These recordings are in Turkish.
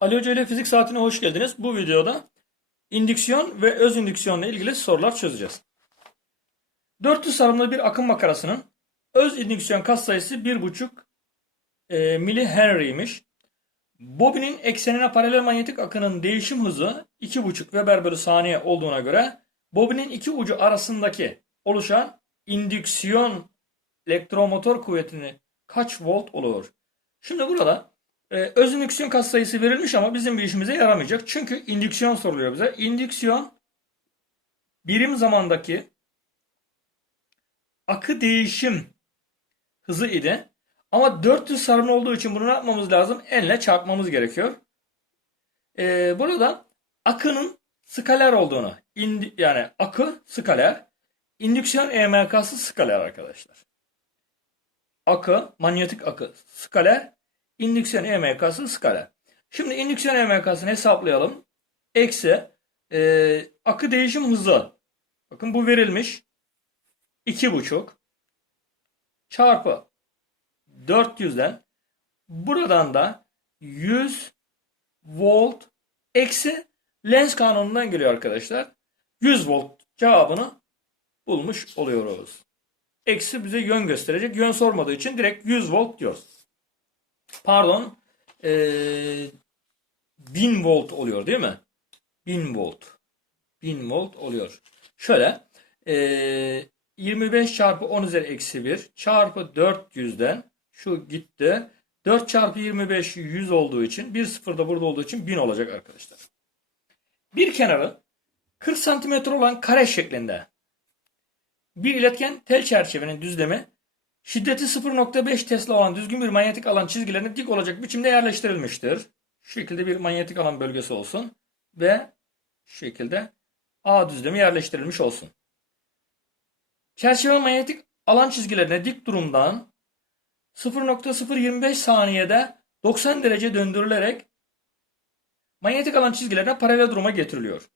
Ali Hoca ile fizik saatine hoş geldiniz. Bu videoda indüksiyon ve öz indüksiyonla ilgili sorular çözeceğiz. 400 sarımlı bir akım makarasının öz indüksiyon katsayısı 1,5 e, milihenry'miş. Bobinin eksenine paralel manyetik akının değişim hızı 2,5 Weber bölü saniye olduğuna göre bobinin iki ucu arasındaki oluşan indüksiyon elektromotor kuvvetini kaç volt olur? Şimdi burada e, öz indüksiyon katsayısı verilmiş ama bizim bir işimize yaramayacak. Çünkü indüksiyon soruluyor bize. İndüksiyon birim zamandaki akı değişim hızı idi. Ama 400 sarımlı olduğu için bunu ne yapmamız lazım? N'le çarpmamız gerekiyor. E, burada akının skaler olduğunu, indi- yani akı skaler, indüksiyon EMK'sı skaler arkadaşlar. Akı, manyetik akı skaler, indüksiyon EMK'sı skaler. Şimdi indüksiyon EMK'sını hesaplayalım. Eksi e, akı değişim hızı. Bakın bu verilmiş. 2,5 çarpı 400'den buradan da 100 volt eksi Lenz kanunundan geliyor arkadaşlar. 100 volt cevabını bulmuş oluyoruz. Eksi bize yön gösterecek. Yön sormadığı için direkt 100 volt diyoruz. Pardon. Ee, 1000 volt oluyor değil mi? 1000 volt. 1000 volt oluyor. Şöyle. ee, 25 çarpı 10 üzeri eksi 1 çarpı 400'den şu gitti. 4 çarpı 25 100 olduğu için bir sıfır da burada olduğu için 1000 olacak arkadaşlar. Bir kenarı 40 santimetre olan kare şeklinde bir iletken tel çerçevenin düzlemi şiddeti 0.5 Tesla olan düzgün bir manyetik alan çizgilerine dik olacak biçimde yerleştirilmiştir. Şu şekilde bir manyetik alan bölgesi olsun ve şu şekilde A düzlemi yerleştirilmiş olsun. Çerçeve manyetik alan çizgilerine dik durumdan 0.025 saniyede 90 derece döndürülerek manyetik alan çizgilerine paralel duruma getiriliyor.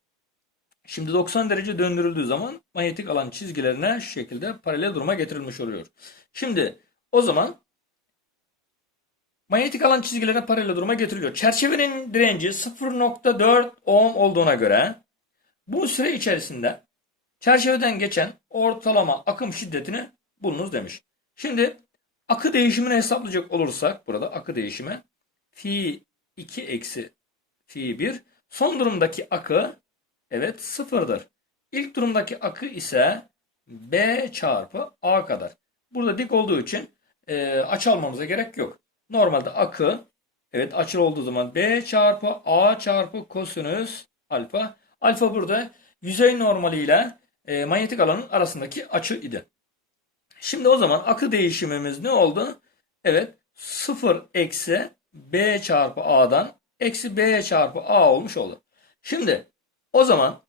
Şimdi 90 derece döndürüldüğü zaman manyetik alan çizgilerine şu şekilde paralel duruma getirilmiş oluyor. Şimdi o zaman manyetik alan çizgilerine paralel duruma getiriliyor. Çerçevenin direnci 0.4 ohm olduğuna göre bu süre içerisinde çerçeveden geçen ortalama akım şiddetini bulunuz demiş. Şimdi akı değişimini hesaplayacak olursak burada akı değişimi fi 2 eksi fi 1 son durumdaki akı evet sıfırdır. İlk durumdaki akı ise B çarpı A kadar. Burada dik olduğu için e, açı almamıza gerek yok. Normalde akı evet açı olduğu zaman B çarpı A çarpı kosinüs alfa. Alfa burada yüzey normaliyle e, manyetik alanın arasındaki açı idi. Şimdi o zaman akı değişimimiz ne oldu? Evet 0 eksi B çarpı A'dan eksi B çarpı A olmuş oldu. Şimdi o zaman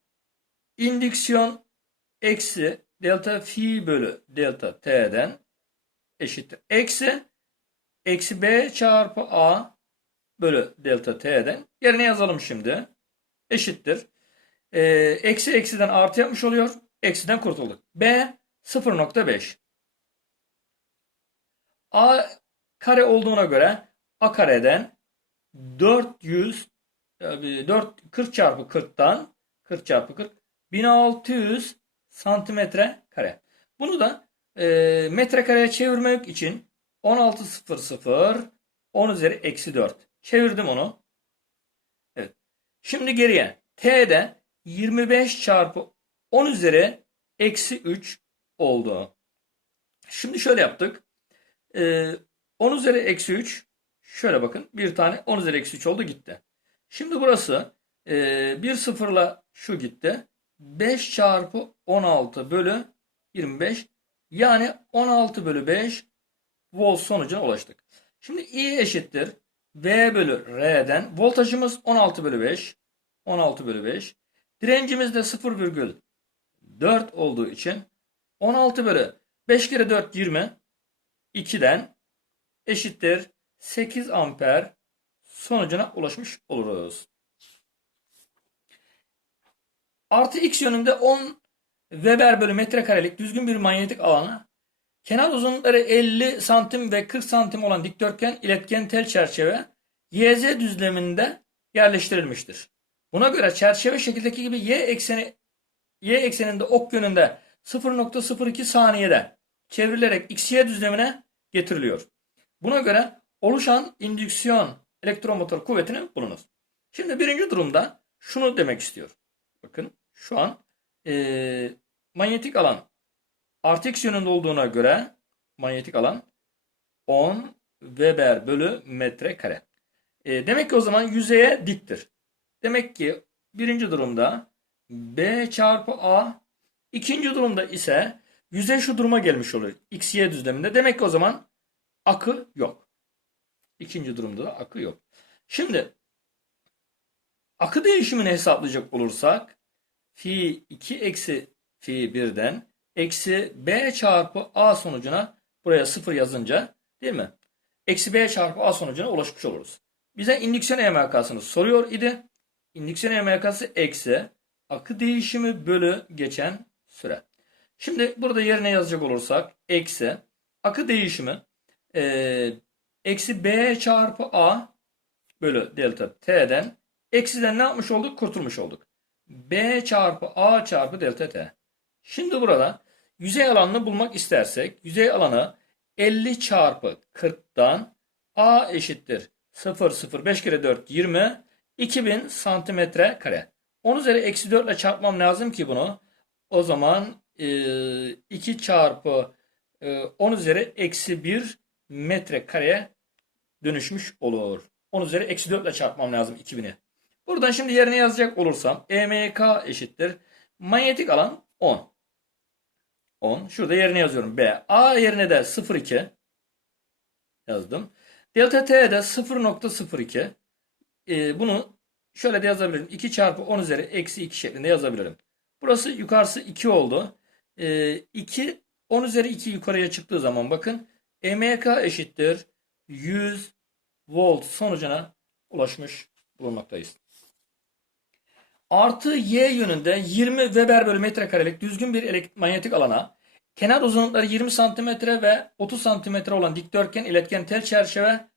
indüksiyon eksi delta fi bölü delta t'den eşittir. Eksi eksi b çarpı a bölü delta t'den yerine yazalım şimdi. Eşittir. Ee, eksi eksiden artı yapmış oluyor. Eksiden kurtulduk. b 0.5 a kare olduğuna göre a kareden 400 tabii 4 40 çarpı 40'tan 40 çarpı 40 1600 santimetre kare. Bunu da e, metrekareye çevirmek için 1600 10 üzeri eksi 4. Çevirdim onu. Evet. Şimdi geriye T'de 25 çarpı 10 üzeri eksi 3 oldu. Şimdi şöyle yaptık. E, 10 üzeri eksi 3 şöyle bakın bir tane 10 üzeri eksi 3 oldu gitti. Şimdi burası e, bir sıfırla şu gitti. 5 çarpı 16 bölü 25 yani 16 bölü 5 volt sonucuna ulaştık. Şimdi I eşittir V bölü R'den voltajımız 16 bölü 5 16 bölü 5 direncimiz de 0,4 olduğu için 16 bölü 5 kere 4 20 2'den eşittir 8 amper sonucuna ulaşmış oluruz. Artı x yönünde 10 Weber bölü metrekarelik düzgün bir manyetik alana kenar uzunlukları 50 santim ve 40 santim olan dikdörtgen iletken tel çerçeve YZ düzleminde yerleştirilmiştir. Buna göre çerçeve şekildeki gibi y ekseni y ekseninde ok yönünde 0.02 saniyede çevrilerek x-y düzlemine getiriliyor. Buna göre oluşan indüksiyon elektromotor kuvvetini bulunuz. Şimdi birinci durumda şunu demek istiyor. Bakın şu an eee, manyetik alan artı yönünde olduğuna göre manyetik alan 10 Weber bölü metre kare. E, demek ki o zaman yüzeye diktir. Demek ki birinci durumda B çarpı A ikinci durumda ise yüzey şu duruma gelmiş olur. X, Y düzleminde. Demek ki o zaman akı yok. İkinci durumda da akı yok. Şimdi akı değişimini hesaplayacak olursak fi 2 eksi fi 1'den eksi B çarpı A sonucuna buraya 0 yazınca değil mi? Eksi B çarpı A sonucuna ulaşmış oluruz. Bize indüksiyon EMK'sını soruyor idi. İndüksiyon EMK'sı eksi akı değişimi bölü geçen süre. Şimdi burada yerine yazacak olursak eksi akı değişimi eee, eksi B çarpı A bölü delta T'den eksiden ne yapmış olduk? Kurtulmuş olduk. B çarpı A çarpı delta T. Şimdi burada yüzey alanını bulmak istersek yüzey alanı 50 çarpı 40'dan A eşittir 0 0 5 kere 4 20 2000 santimetre kare. 10 üzeri eksi 4 ile çarpmam lazım ki bunu. O zaman e, 2 çarpı e, 10 üzeri eksi 1 metre kareye dönüşmüş olur. 10 üzeri eksi 4 ile çarpmam lazım 2000'i. Buradan şimdi yerine yazacak olursam EMK eşittir. Manyetik alan 10. 10. Şurada yerine yazıyorum. B. A yerine de 0,2 yazdım. Delta T de 0.02. Ee, bunu şöyle de yazabilirim. 2 çarpı 10 üzeri eksi 2 şeklinde yazabilirim. Burası yukarısı 2 oldu. Ee, 2 10 üzeri 2 yukarıya çıktığı zaman bakın EMK eşittir 100 volt sonucuna ulaşmış bulunmaktayız. Artı y yönünde 20 Weber bölü metrekarelik düzgün bir elektromanyetik alana kenar uzunlukları 20 cm ve 30 cm olan dikdörtgen iletken tel çerçeve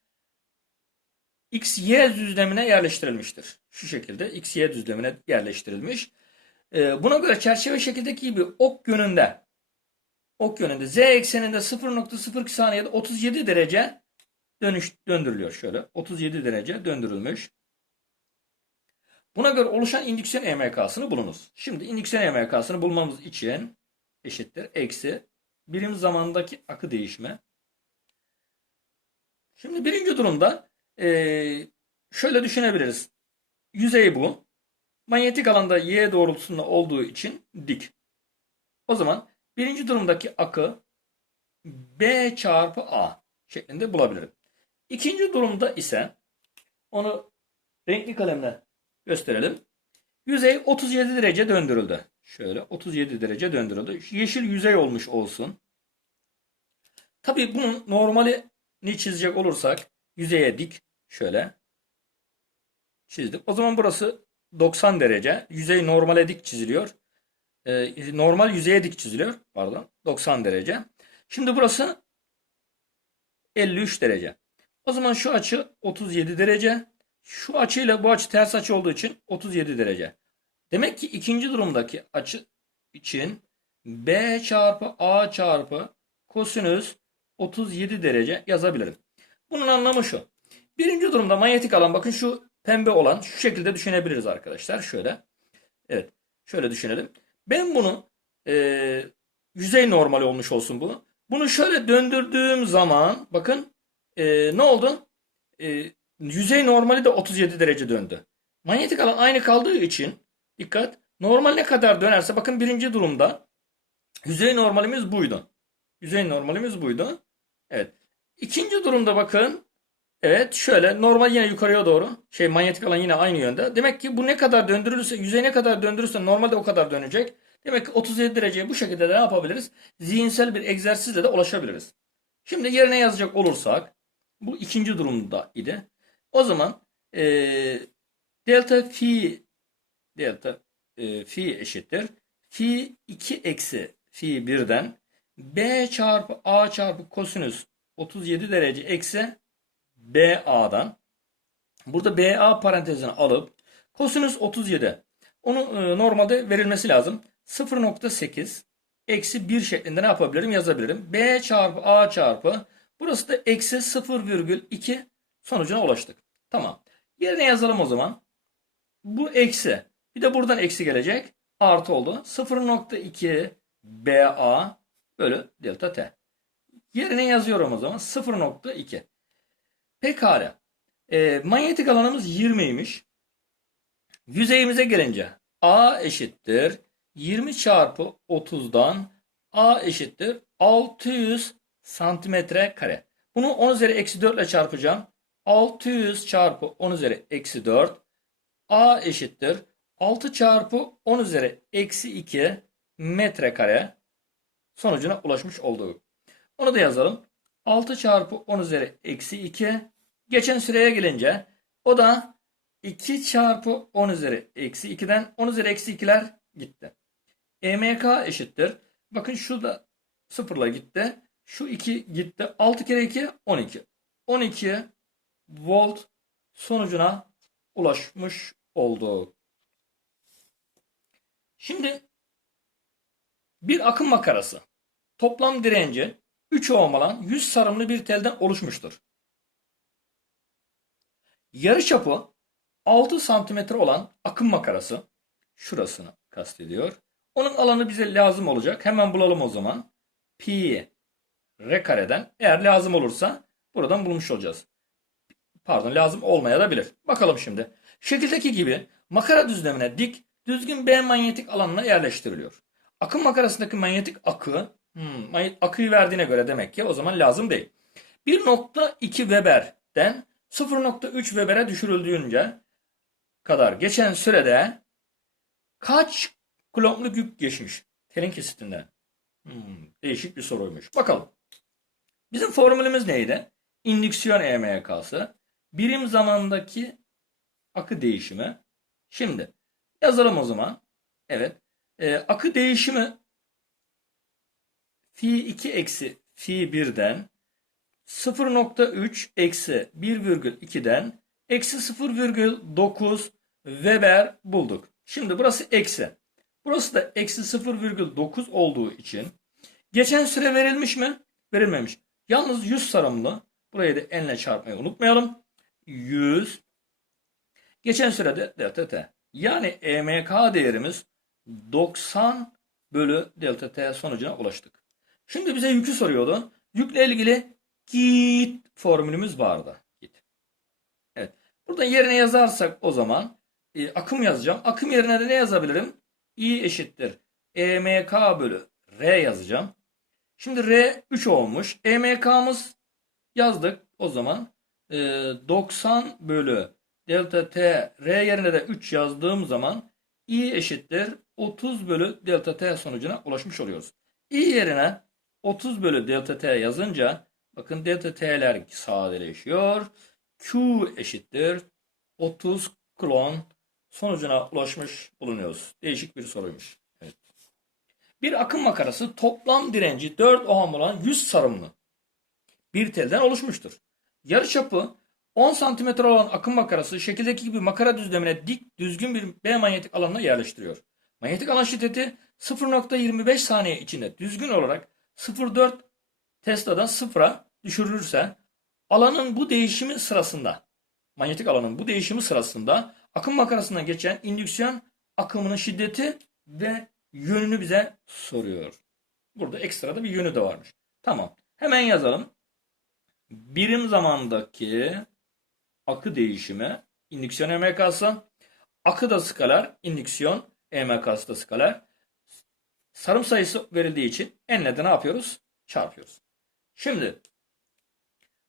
XY düzlemine yerleştirilmiştir. Şu şekilde XY düzlemine yerleştirilmiş. Ee, buna göre çerçeve şekildeki gibi ok yönünde ok yönünde z ekseninde 0.02 saniyede 37 derece dönüş döndürülüyor şöyle. 37 derece döndürülmüş. Buna göre oluşan indüksiyon EMK'sını bulunuz. Şimdi indüksiyon EMK'sını bulmamız için eşittir eksi birim zamandaki akı değişme. Şimdi birinci durumda eee, şöyle düşünebiliriz. Yüzey bu. Manyetik alanda y doğrultusunda olduğu için dik. O zaman birinci durumdaki akı B çarpı A şeklinde bulabilirim. İkinci durumda ise onu renkli kalemle gösterelim. Yüzey 37 derece döndürüldü. Şöyle 37 derece döndürüldü. Yeşil yüzey olmuş olsun. Tabii bunun normalini çizecek olursak yüzeye dik şöyle çizdik. O zaman burası 90 derece. Yüzey normale dik çiziliyor. Ee, normal yüzeye dik çiziliyor. Pardon. 90 derece. Şimdi burası 53 derece. O zaman şu açı 37 derece. Şu açıyla bu açı ters açı olduğu için 37 derece. Demek ki ikinci durumdaki açı için B çarpı A çarpı kosinüs 37 derece yazabilirim. Bunun anlamı şu. Birinci durumda manyetik alan bakın şu pembe olan şu şekilde düşünebiliriz arkadaşlar. Şöyle. Evet. Şöyle düşünelim. Ben bunu e, yüzey normali olmuş olsun bu. Bunu şöyle döndürdüğüm zaman bakın e, ne oldu? E, yüzey normali de 37 derece döndü. Manyetik alan aynı kaldığı için dikkat normal ne kadar dönerse bakın birinci durumda yüzey normalimiz buydu. Yüzey normalimiz buydu. Evet. İkinci durumda bakın evet şöyle normal yine yukarıya doğru şey manyetik alan yine aynı yönde. Demek ki bu ne kadar döndürülürse yüzey ne kadar döndürürse normalde o kadar dönecek. Demek ki 37 dereceye bu şekilde de ne yapabiliriz? Zihinsel bir egzersizle de ulaşabiliriz. Şimdi yerine yazacak olursak bu ikinci durumda idi. O zaman e, delta fi delta e, fi eşittir. Fi 2 eksi fi 1'den b çarpı a çarpı kosinüs 37 derece eksi BA'dan Burada BA parantezini alıp kosinüs 37. Onu e, normalde verilmesi lazım. 0.8 eksi 1 şeklinde ne yapabilirim yazabilirim. B çarpı A çarpı burası da eksi 0,2 sonucuna ulaştık. Tamam. Yerine yazalım o zaman. Bu eksi. Bir de buradan eksi gelecek. Artı oldu. 0.2 BA bölü delta T. Yerine yazıyorum o zaman. 0.2. Pekala. E, manyetik alanımız 20'ymiş. Yüzeyimize gelince A eşittir 20 çarpı 30'dan A eşittir 600 santimetre kare. Bunu 10 üzeri eksi 4 ile çarpacağım. 600 çarpı 10 üzeri eksi 4 A eşittir 6 çarpı 10 üzeri eksi 2 metrekare sonucuna ulaşmış olduğu. Onu da yazalım. 6 çarpı 10 üzeri eksi 2 geçen süreye gelince o da 2 çarpı 10 üzeri eksi 2'den 10 üzeri eksi 2'ler gitti. EMK eşittir. Bakın şurada sıfırla gitti. Şu 2 gitti. 6 kere 2 12. 12 volt sonucuna ulaşmış oldu. Şimdi bir akım makarası toplam direnci 3 ohm olan 100 sarımlı bir telden oluşmuştur. Yarıçapı 6 santimetre olan akım makarası şurasını kastediyor. Onun alanı bize lazım olacak. Hemen bulalım o zaman. Pi r kareden eğer lazım olursa buradan bulmuş olacağız. Pardon lazım olmaya da bilir. Bakalım şimdi. Şekildeki gibi makara düzlemine dik düzgün B manyetik alanına yerleştiriliyor. Akım makarasındaki manyetik akı hmm, akıyı verdiğine göre demek ki o zaman lazım değil. 1.2 Weber'den 0.3 Weber'e düşürüldüğünce kadar geçen sürede kaç kulomluk yük geçmiş telin kesitinden? Hmm, değişik bir soruymuş. Bakalım. Bizim formülümüz neydi? İndüksiyon EMK'sı. Birim zamandaki akı değişimi. Şimdi yazalım o zaman. Evet. Ee, akı değişimi fi 2 eksi fi 1'den 0.3 eksi 1,2'den eksi 0,9 Weber bulduk. Şimdi burası eksi. Burası da eksi 0,9 olduğu için geçen süre verilmiş mi? Verilmemiş. Yalnız 100 sarımlı. Burayı da n ile çarpmayı unutmayalım. 100 geçen sürede delta t. Yani EMK değerimiz 90 bölü delta t sonucuna ulaştık. Şimdi bize yükü soruyordu. Yükle ilgili git formülümüz vardı. Git. Evet. Burada yerine yazarsak o zaman e, akım yazacağım. Akım yerine de ne yazabilirim? I eşittir. EMK bölü R yazacağım. Şimdi R 3 olmuş. EMK'mız yazdık o zaman. E, 90 bölü delta T R yerine de 3 yazdığım zaman I eşittir 30 bölü delta T sonucuna ulaşmış oluyoruz. I yerine 30 bölü delta T yazınca bakın delta T'ler sadeleşiyor. Q eşittir 30 klon sonucuna ulaşmış bulunuyoruz. Değişik bir soruymuş. Evet. Bir akım makarası toplam direnci 4 ohm olan 100 sarımlı bir telden oluşmuştur. Yarıçapı 10 cm olan akım makarası şekildeki gibi makara düzlemine dik düzgün bir B manyetik alanına yerleştiriyor. Manyetik alan şiddeti 0.25 saniye içinde düzgün olarak 0.4 Tesla'dan sıfıra düşürülürse alanın bu değişimi sırasında manyetik alanın bu değişimi sırasında akım makarasından geçen indüksiyon akımının şiddeti ve yönünü bize soruyor. Burada ekstra da bir yönü de varmış. Tamam. Hemen yazalım. Birim zamandaki akı değişimi indüksiyon EMK'sı. Akı da skaler, indüksiyon EMK'sı da skaler. Sarım sayısı verildiği için n'le de ne yapıyoruz? Çarpıyoruz. Şimdi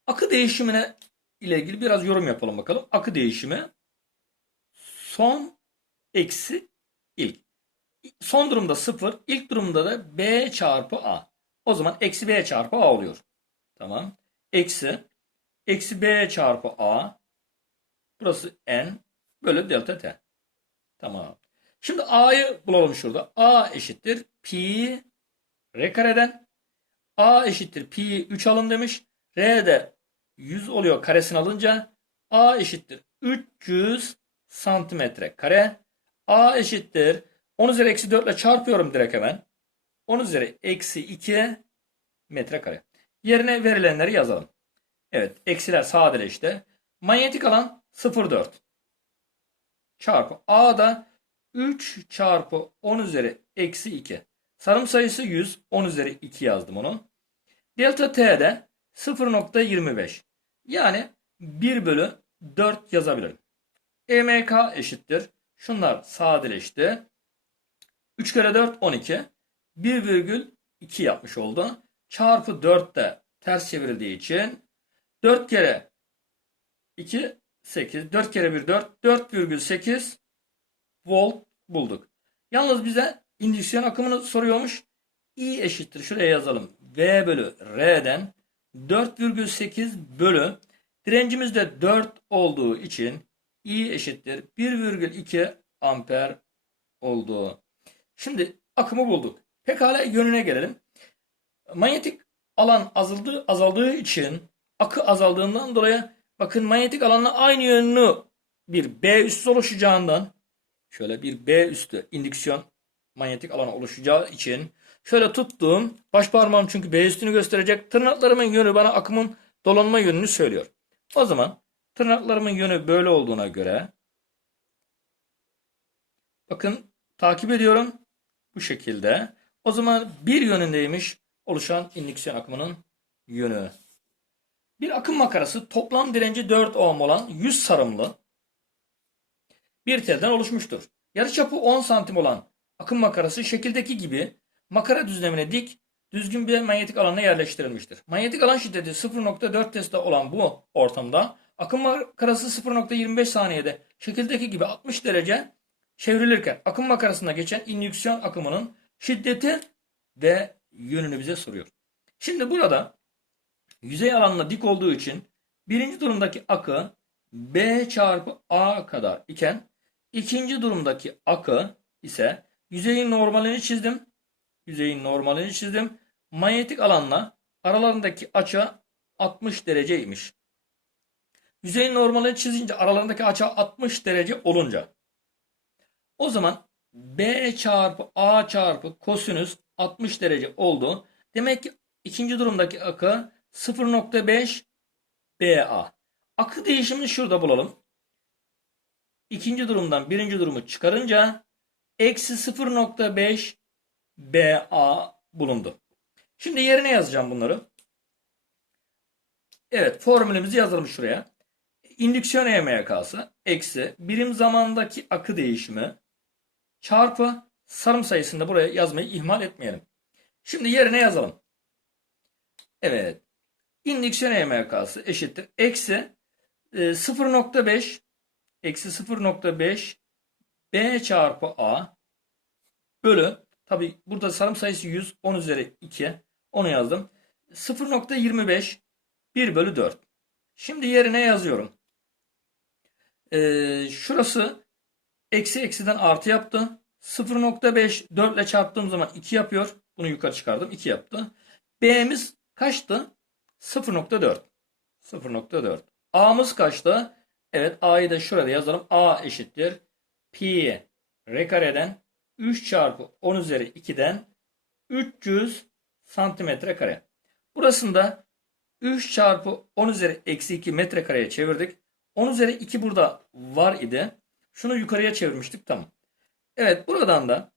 akı değişimine ile ilgili biraz yorum yapalım bakalım. Akı değişimi son eksi ilk. Son durumda 0, ilk durumda da B çarpı A. O zaman eksi B çarpı A oluyor. Tamam. Eksi, eksi B çarpı A. Burası N bölü delta T. Tamam. Şimdi A'yı bulalım şurada. A eşittir pi R kareden. A eşittir pi 3 alın demiş. R de 100 oluyor karesini alınca. A eşittir 300 santimetre kare. A eşittir. 10 üzeri eksi 4 ile çarpıyorum direkt hemen. 10 üzeri eksi 2 metrekare. Yerine verilenleri yazalım. Evet. Eksiler sadeleşti. Manyetik alan 0,4 çarpı A'da 3 çarpı 10 üzeri eksi 2. Sarım sayısı 100. 10 üzeri 2 yazdım onu. Delta T'de 0.25. Yani 1 bölü 4 yazabilirim. EMK eşittir. Şunlar sadeleşti. 3 kere 4 12. 1,2 yapmış oldu. Çarpı 4 de ters çevrildiği için 4 kere 2 8. 4 kere 1 4. 4,8 volt bulduk. Yalnız bize indüksiyon akımını soruyormuş. I eşittir. Şuraya yazalım. V bölü R'den 4,8 bölü direncimiz de 4 olduğu için I eşittir 1,2 amper oldu. Şimdi akımı bulduk. Pekala yönüne gelelim. Manyetik alan azaldığı, azaldığı için akı azaldığından dolayı bakın manyetik alanla aynı yönlü bir B üstü oluşacağından şöyle bir B üstü indüksiyon manyetik alan oluşacağı için şöyle tuttuğum baş parmağım çünkü B üstünü gösterecek tırnaklarımın yönü bana akımın dolanma yönünü söylüyor. O zaman tırnaklarımın yönü böyle olduğuna göre bakın takip ediyorum bu şekilde. O zaman bir yönündeymiş oluşan indüksiyon akımının yönü. Bir akım makarası toplam direnci 4 ohm olan 100 sarımlı bir telden oluşmuştur. Yarıçapı 10 santim olan akım makarası şekildeki gibi makara düzlemine dik düzgün bir manyetik alana yerleştirilmiştir. Manyetik alan şiddeti 0.4 Tesla olan bu ortamda akım makarası 0.25 saniyede şekildeki gibi 60 derece çevrilirken akım makarasında geçen indüksiyon akımının şiddeti ve yönünü bize soruyor. Şimdi burada yüzey alanına dik olduğu için birinci durumdaki akı B çarpı A kadar iken ikinci durumdaki akı ise yüzeyin normalini çizdim. Yüzeyin normalini çizdim. Manyetik alanla aralarındaki açı 60 dereceymiş. Yüzeyin normalini çizince aralarındaki açı 60 derece olunca o zaman B çarpı A çarpı kosinüs 60 derece oldu. Demek ki ikinci durumdaki akı 0.5 BA. Akı değişimini şurada bulalım. İkinci durumdan birinci durumu çıkarınca eksi 0.5 BA bulundu. Şimdi yerine yazacağım bunları. Evet formülümüzü yazalım şuraya. İndüksiyon EMK'sı eksi birim zamandaki akı değişimi çarpı sarım sayısını da buraya yazmayı ihmal etmeyelim. Şimdi yerine yazalım. Evet. İndüksiyon EMK'sı eşittir. Eksi e, 0.5 eksi 0.5 B çarpı A bölü tabi burada sarım sayısı 100 10 üzeri 2 onu yazdım. 0.25 1 bölü 4. Şimdi yerine yazıyorum. Ee, şurası eksi eksiden artı yaptı. 0.5 4 ile çarptığım zaman 2 yapıyor. Bunu yukarı çıkardım. 2 yaptı. B'miz kaçtı? 0.4. 0.4. A'mız kaçtı? Evet A'yı da şurada yazalım. A eşittir. Pi r kareden 3 çarpı 10 üzeri 2'den 300 santimetre kare. Burasında 3 çarpı 10 üzeri eksi 2 metrekareye çevirdik. 10 üzeri 2 burada var idi. Şunu yukarıya çevirmiştik. Tamam. Evet buradan da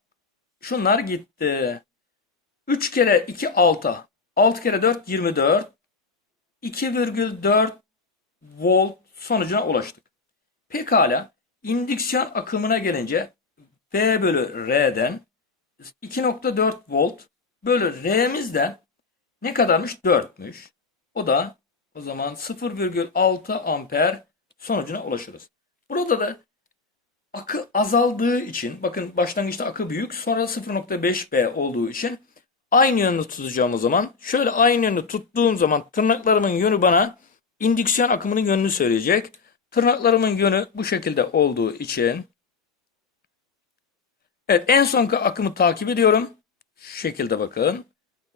şunlar gitti. 3 kere 2 6. 6 kere 4 24. 2,4 volt sonucuna ulaştık. Pekala indüksiyon akımına gelince V bölü R'den 2.4 volt bölü R'miz de ne kadarmış? 4'müş. O da o zaman 0,6 amper sonucuna ulaşırız. Burada da akı azaldığı için bakın başlangıçta akı büyük sonra 0.5 B olduğu için aynı yönünü tutacağım o zaman. Şöyle aynı yönünü tuttuğum zaman tırnaklarımın yönü bana indüksiyon akımının yönünü söyleyecek. Tırnaklarımın yönü bu şekilde olduğu için Evet en son akımı takip ediyorum. Şu şekilde bakın.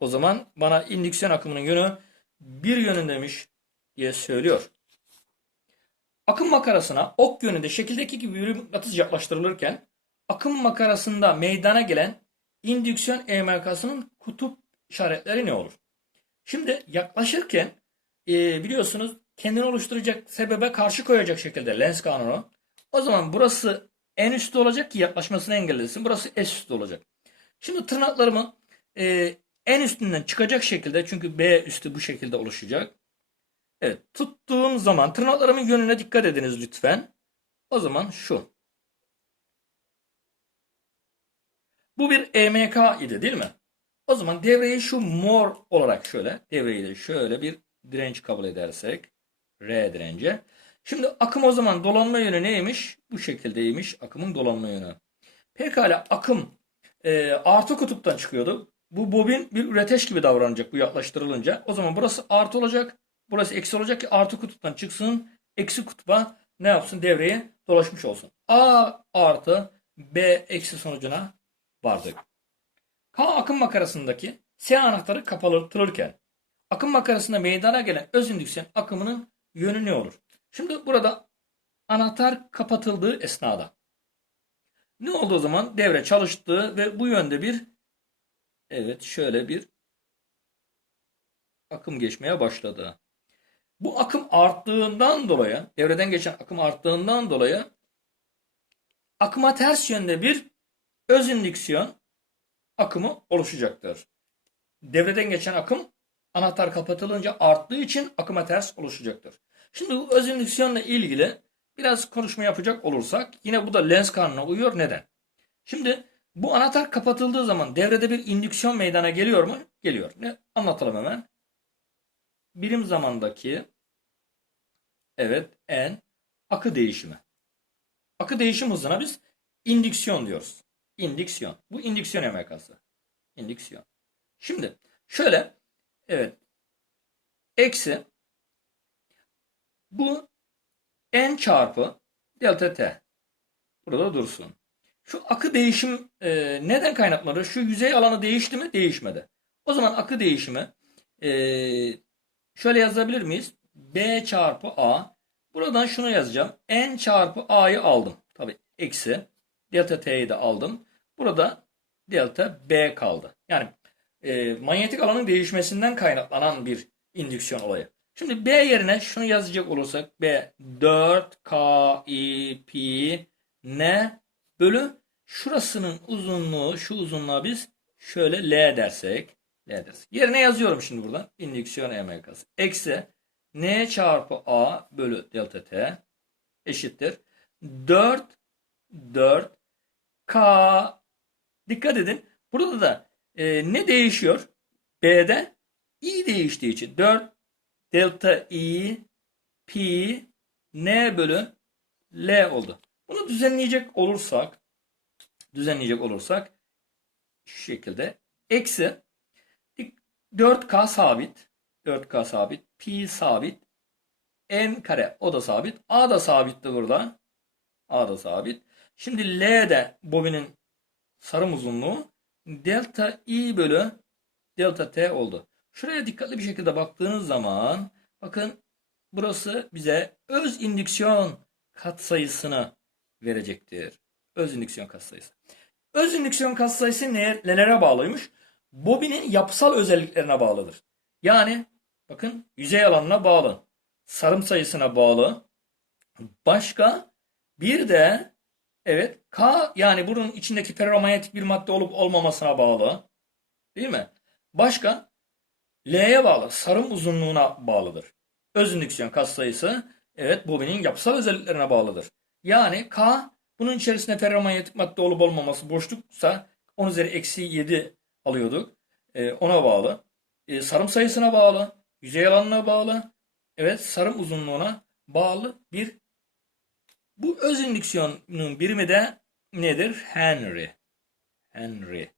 O zaman bana indüksiyon akımının yönü bir yönündemiş diye söylüyor. Akım makarasına ok yönünde şekildeki gibi bir mıknatıs yaklaştırılırken akım makarasında meydana gelen indüksiyon EMK'sının kutup işaretleri ne olur? Şimdi yaklaşırken e, biliyorsunuz kendini oluşturacak sebebe karşı koyacak şekilde lens kanunu. O zaman burası en üstte olacak ki yaklaşmasını engellesin. Burası S üstte olacak. Şimdi tırnaklarımı e, en üstünden çıkacak şekilde çünkü B üstü bu şekilde oluşacak. Evet tuttuğum zaman tırnaklarımın yönüne dikkat ediniz lütfen. O zaman şu. Bu bir EMK idi değil mi? O zaman devreyi şu mor olarak şöyle devreyi de şöyle bir direnç kabul edersek R direnci. Şimdi akım o zaman dolanma yönü neymiş? Bu şekildeymiş akımın dolanma yönü. Pekala akım e, artı kutuptan çıkıyordu. Bu bobin bir üreteç gibi davranacak bu yaklaştırılınca. O zaman burası artı olacak. Burası eksi olacak ki artı kutuptan çıksın. Eksi kutba ne yapsın? Devreye dolaşmış olsun. A artı B eksi sonucuna vardık. K akım makarasındaki S anahtarı kapatılırken akım makarasında meydana gelen öz indüksiyon akımının yönü ne olur? Şimdi burada anahtar kapatıldığı esnada ne oldu o zaman? Devre çalıştı ve bu yönde bir evet şöyle bir akım geçmeye başladı. Bu akım arttığından dolayı, devreden geçen akım arttığından dolayı akıma ters yönde bir öz indüksiyon akımı oluşacaktır. Devreden geçen akım anahtar kapatılınca arttığı için akıma ters oluşacaktır. Şimdi bu öz indüksiyonla ilgili biraz konuşma yapacak olursak yine bu da Lenz kanununa uyuyor. Neden? Şimdi bu anahtar kapatıldığı zaman devrede bir indüksiyon meydana geliyor mu? Geliyor. Ne? Anlatalım hemen. Birim zamandaki evet n akı değişimi. Akı değişim hızına biz indüksiyon diyoruz. İndüksiyon. Bu indüksiyon emekası. İndüksiyon. Şimdi şöyle evet eksi bu n çarpı delta t. Burada dursun. Şu akı değişim e, neden kaynaklanır? Şu yüzey alanı değişti mi? Değişmedi. O zaman akı değişimi e, şöyle yazabilir miyiz? B çarpı A. Buradan şunu yazacağım. N çarpı A'yı aldım. Tabi eksi. Delta T'yi de aldım. Burada delta B kaldı. Yani e, manyetik alanın değişmesinden kaynaklanan bir indüksiyon olayı. Şimdi B yerine şunu yazacak olursak B 4 K I Pi N bölü şurasının uzunluğu şu uzunluğa biz şöyle L dersek L dersek. Yerine yazıyorum şimdi buradan indüksiyon emekası. Eksi N çarpı A bölü delta T eşittir. 4 4 K dikkat edin. Burada da e, ne değişiyor? B'de i değiştiği için 4 delta i pi n bölü l oldu. Bunu düzenleyecek olursak düzenleyecek olursak şu şekilde eksi 4k sabit 4k sabit pi sabit n kare o da sabit a da sabitti burada a da sabit şimdi l de bobinin sarım uzunluğu delta i bölü delta t oldu. Şuraya dikkatli bir şekilde baktığınız zaman bakın burası bize öz indüksiyon katsayısını verecektir. Öz indüksiyon katsayısı. Öz indüksiyon katsayısı nelere bağlıymış? Bobinin yapısal özelliklerine bağlıdır. Yani bakın yüzey alanına bağlı. Sarım sayısına bağlı. Başka bir de evet K yani bunun içindeki ferromanyetik bir madde olup olmamasına bağlı. Değil mi? Başka L'ye bağlı. Sarım uzunluğuna bağlıdır. Öz indüksiyon katsayısı evet bobinin yapısal özelliklerine bağlıdır. Yani K bunun içerisinde ferromanyetik madde olup olmaması boşluksa 10 üzeri eksi 7 alıyorduk. E, ona bağlı. E, sarım sayısına bağlı. Yüzey alanına bağlı. Evet sarım uzunluğuna bağlı bir bu öz indüksiyonun birimi de nedir? Henry. Henry.